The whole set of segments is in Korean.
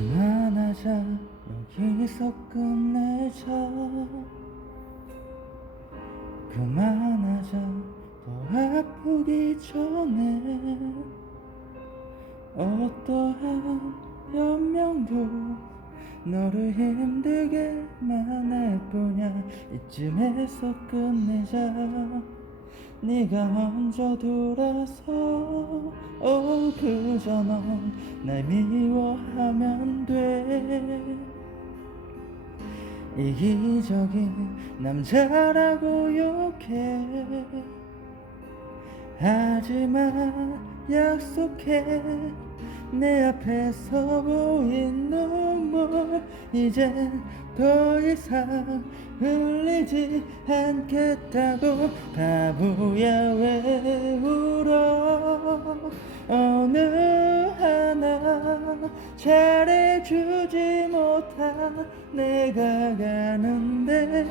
그만하자. 여기서 끝내자 그만하자. 더 아프기 전에 어떠한 변명도 너를 힘들게만 할 뿐이야. 이쯤에서 끝내자 네가 먼저 돌아서 어 그저 넌 날 미워하면 돼. 이기적인 남자라고 욕해. 하지만 약속해 내 앞에서 보인 눈물 이젠 더 이상 흘리지 않겠다고 바보야 왜 울어? 어느 하나 잘해주지 못한 내가 가는데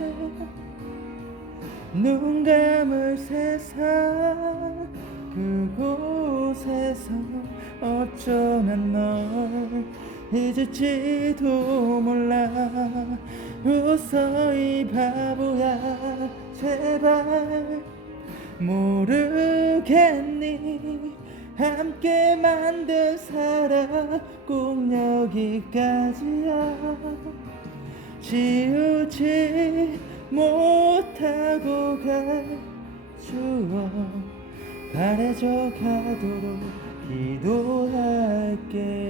눈 감을 세상 그곳에서 어쩌면 널 잊을지도 몰라. 웃어 이 바보야 제발. 모르겠니? 함께 만든 사랑 꼭 여기까지야. 지우지 못하고 간 추억 바래져 가도록 기도할게